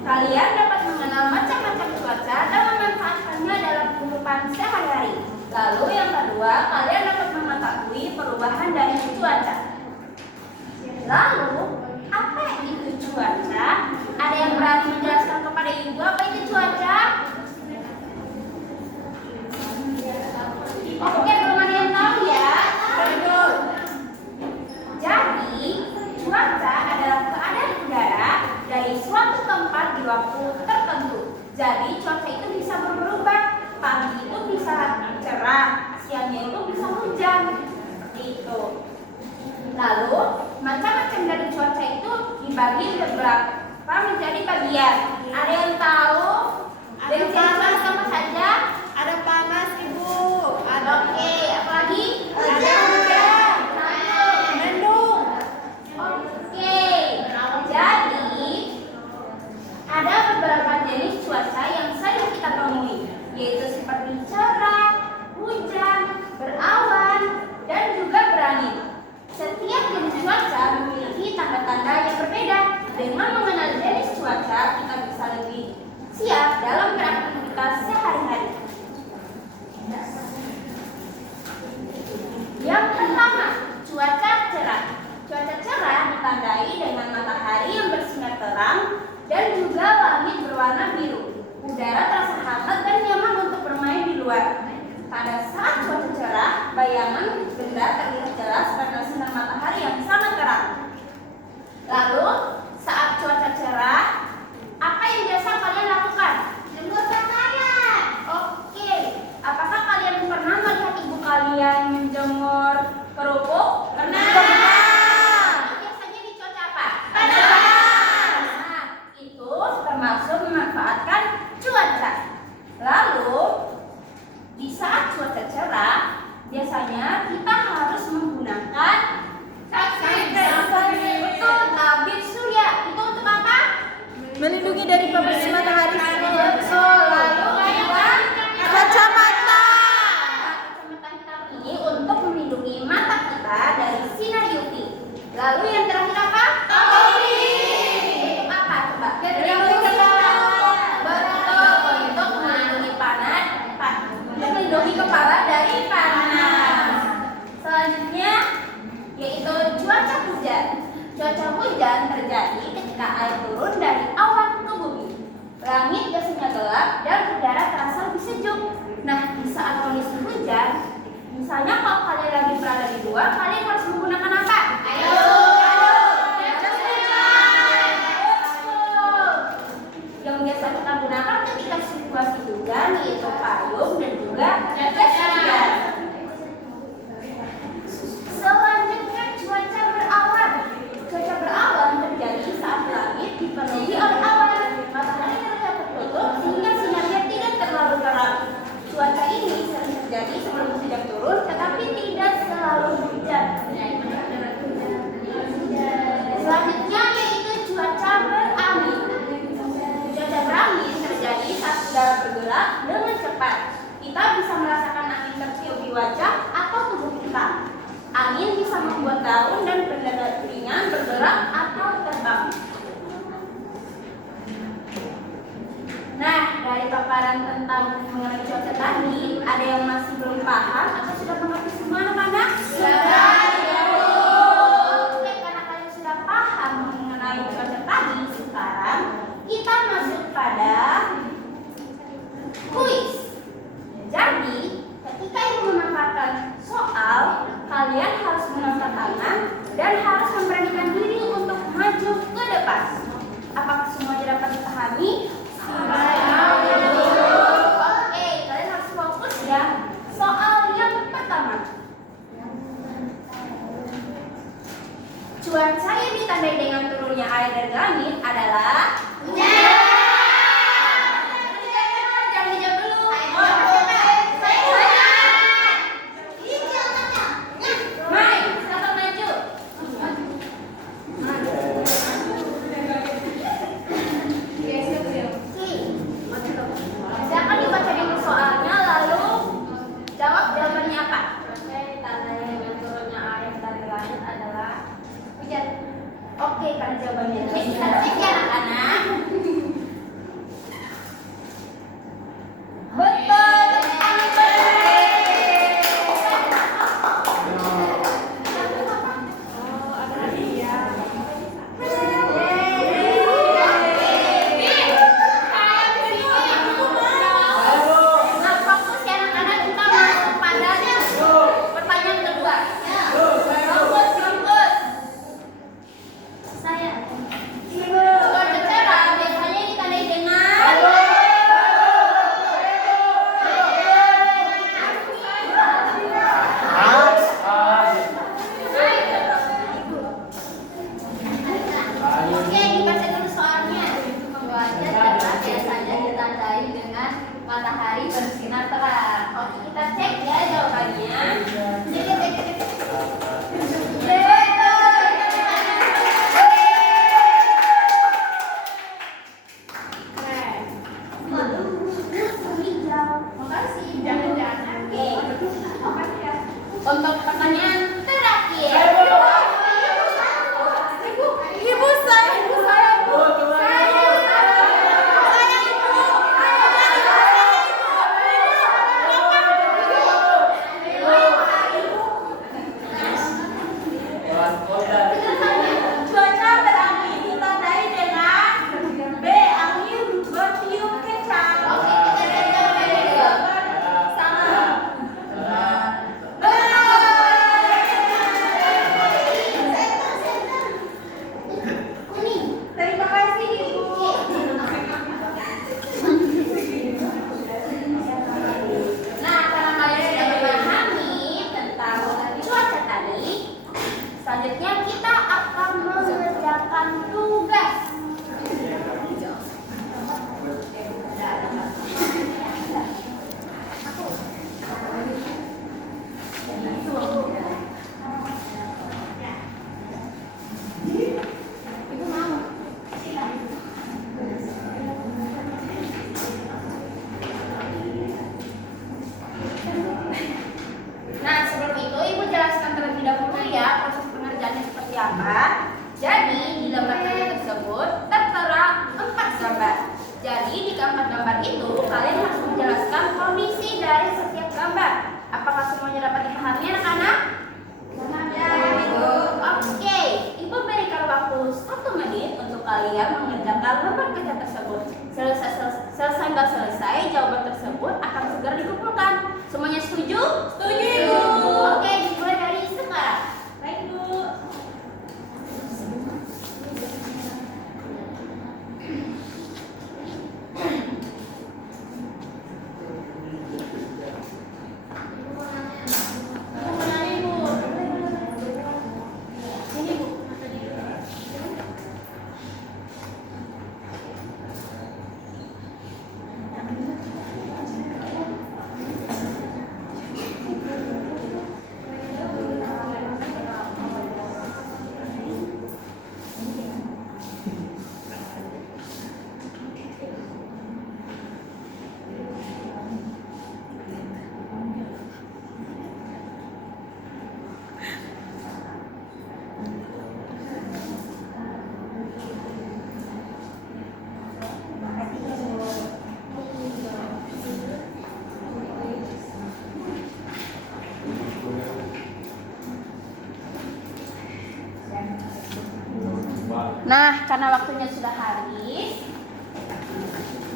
kalian dapat mengenal macam-macam cuaca dan memanfaatkannya dalam kehidupan sehari-hari. Lalu yang kedua, kalian dapat mengetahui perubahan dari cuaca. Lalu, apa itu cuaca? Ada yang berani menjelaskan kepada ibu apa itu cuaca? Oke, belum ada yang tahu ya? Betul. Jadi, cuaca adalah keadaan udara dari suatu tempat di waktu tertentu. Jadi, cuaca itu bisa berubah. Pagi itu bisa cerah, siangnya itu bisa hujan. Gitu. Lalu, macam-macam dari cuaca itu dibagi beberapa menjadi bagian. Ada yang tahu? Dari cuaca sama saja? Ada panas, Ibu. Oke, apalagi? Ada hujan. Mendung. Oke, jadi ada beberapa jenis cuaca yang sering kita temui, yaitu seperti cerah, hujan, berawan, dan juga berangin. Setiap jenis cuaca memiliki tanda-tanda yang berbeda. Dengan mengenal jenis cuaca, kita bisa lebih siap dalam beraktivitas sehari-hari. Yang pertama, cuaca cerah. Cuaca cerah ditandai dengan matahari yang bersinar terang dan juga langit berwarna biru. Udara terasa hangat dan nyaman untuk bermain di luar. Pada saat cuaca cerah, bayangan benda terlihat jelas karena sinar matahari yang sangat terang. Lalu, saat cuaca cerah, apa yang biasa kalian lakukan? Jemur pakaian. Oke, apakah kalian pernah melihat ibu kalian menjemur kerupuk? Pernah. Biasanya di cuaca apa? Panas. Nah, itu termasuk memanfaatkan cuaca. Lalu, di saat cuaca cerah, biasanya kita harus menggunakan sunscreen. Betul, tabir surya. Itu untuk apa? Melindungi dari paparan matahari. Betul. Lalu kedua, Kacamata. kacamata hitam ini untuk melindungi mata kita dari sinar UV. Lalu yang terakhir apa? Topi. Untuk apa coba? Melindungi kepala. Betul, untuk melindungi panas, untuk melindungi kepala dari panas. Selanjutnya yaitu cuaca hujan. Cuaca hujan terjadi ketika air turun dari awan ke bumi. Langit biasanya gelap dan udara terasa lebih sejuk. Nah, di saat kondisi hujan, misalnya kalau kalian lagi berada di luar, kalian harus menggunakan apa? Ayo. Betul. Yang biasa kita gunakan ketika situasi hujan yaitu payung dan juga jas hujan. Selanjutnya cuaca berawan. Cuaca berawan terjadi saat langit dipenuhi oleh awan. Matahari terlihat tertutup sehingga sinarnya tidak terlalu terang. Cuaca ini sering terjadi sebelum hujan turun, tetapi tidak selalu hujan. Selanjutnya yaitu cuaca berangin. Cuaca berangin terjadi saat udara bergerak dengan cepat. Kita bisa merasakan angin tertiup di wajah atau tubuh kita. Angin bisa membuat daun dan benda ringan bergerak atau terbang. Nah, dari paparan tentang mengenai cuaca tadi, ada yang masih belum paham atau sudah mengerti semua anak-anak? Sudah. Oke, karena kalian sudah paham mengenai cuaca tadi, sekarang kita masuk pada kuis. Jadi, ketika ibu memaparkan soal, kalian harus mengangkat tangan dan harus memberanikan diri untuk maju ke depan. Apakah semuanya dapat dipahami? Oke, kalian harus fokus ya. Soal yang pertama. Cuaca yang ditandai dengan turunnya air dari langit adalah hujan. Jangan dijawab dulu. Mai, silakan maju. Silakan dibaca dulu soalnya lalu jawab jawabannya apa? Tandanya dengan turunnya air dari langit adalah hujan. Oke, kan jawabannya. Cek anak-anak. mengerjakan lembar kaca tersebut. Selesai jawaban tersebut akan segera dikumpulkan. Semuanya setuju? Setuju. Oke, dimulai dari sekarang. Baik, Bu. Nah, karena waktunya sudah habis,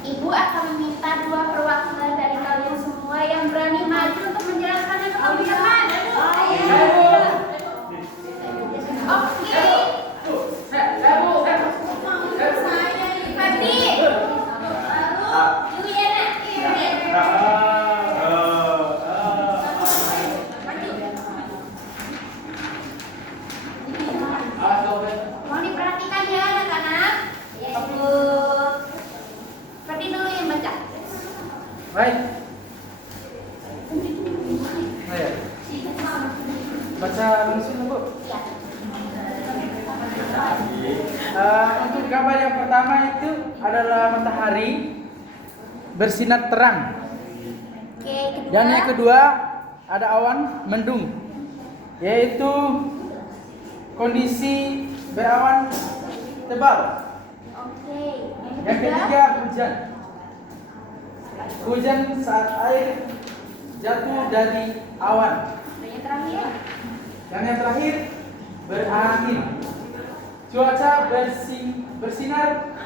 Ibu akan meminta 2 perwakilan dari kalian semua yang berani maju untuk menjelaskannya ke teman-teman. Oke. Febri. Lalu Yuliana. Mohon diperhatikan ya anak-anak. Ibu Febri dulu yang baca. Baik. Ayo. Baca langsung, Bu. Ya. Untuk gambar yang pertama itu adalah matahari bersinar terang. Oke, kedua. Dan yang kedua ada awan mendung, yaitu kondisi berawan tebal. Oke, Yang ketiga hujan. Hujan saat air jatuh dari awan. Dan yang terakhir. Dan yang terakhir berangin. Cuaca bersinar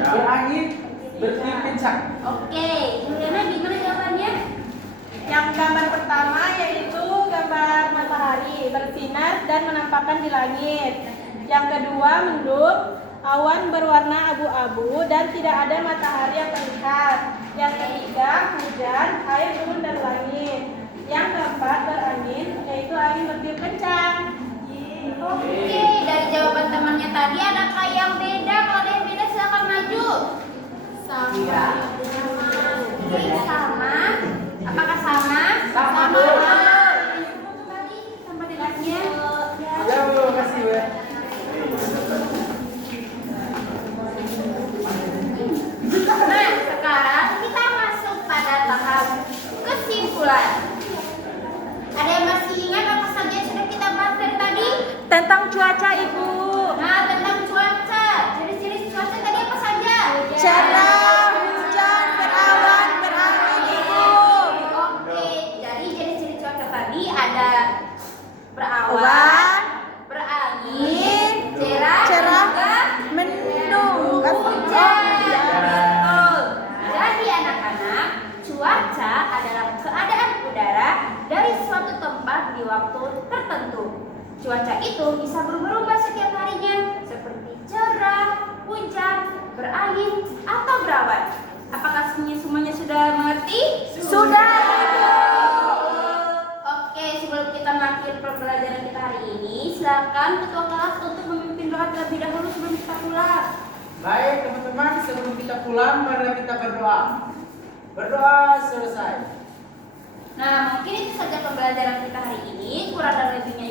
berangin bertiup kencang. Oke, Juliana gimana jawabannya? Yang gambar pertama yaitu gambar matahari bersinar dan menampakkan di langit. Yang kedua mendung, awan berwarna abu-abu dan tidak ada matahari yang terlihat. Yang ketiga hujan, air turun dari langit. Yang keempat berangin, yaitu angin bertiup kencang. Oke, dari jawaban temannya tadi adakah yang beda? Kalau ada yang beda silakan maju. Sama. Oke, sama. Apakah sama? Sama, Bu. Kembali tempat duduknya. Ya, Bu, kasih, Bu. Nah, sekarang kita masuk pada tahap kesimpulan. Ada yang masih ingat apa saja yang sudah kita bahas dari tadi? Tentang cuaca, Ibu. Nah, tentang cuaca. Ciri-ciri cuaca tadi apa saja? Cerah, hujan, berawan, berangin, Ibu. Oke, jadi ciri-ciri cuaca tadi ada berawan, Awan, berangin, cerah, cerah, juga mendung. hujan. Betul. Jadi anak-anak, cuaca adalah keadaan udara dari suatu tempat di waktu tertentu. Cuaca itu bisa berubah-ubah setiap harinya, seperti cerah, hujan, berangin, atau berawan. Apakah semuanya sudah mengerti? Sudah, Ibu. Oke, sebelum kita mengakhiri pembelajaran kita hari ini, silakan ketua kelas untuk memimpin doa terlebih dahulu sebelum kita pulang. Baik, teman-teman, sebelum kita pulang, mari kita berdoa. Berdoa selesai. Nah, mungkin itu saja pembelajaran kita hari ini. Kurang dan lebihnya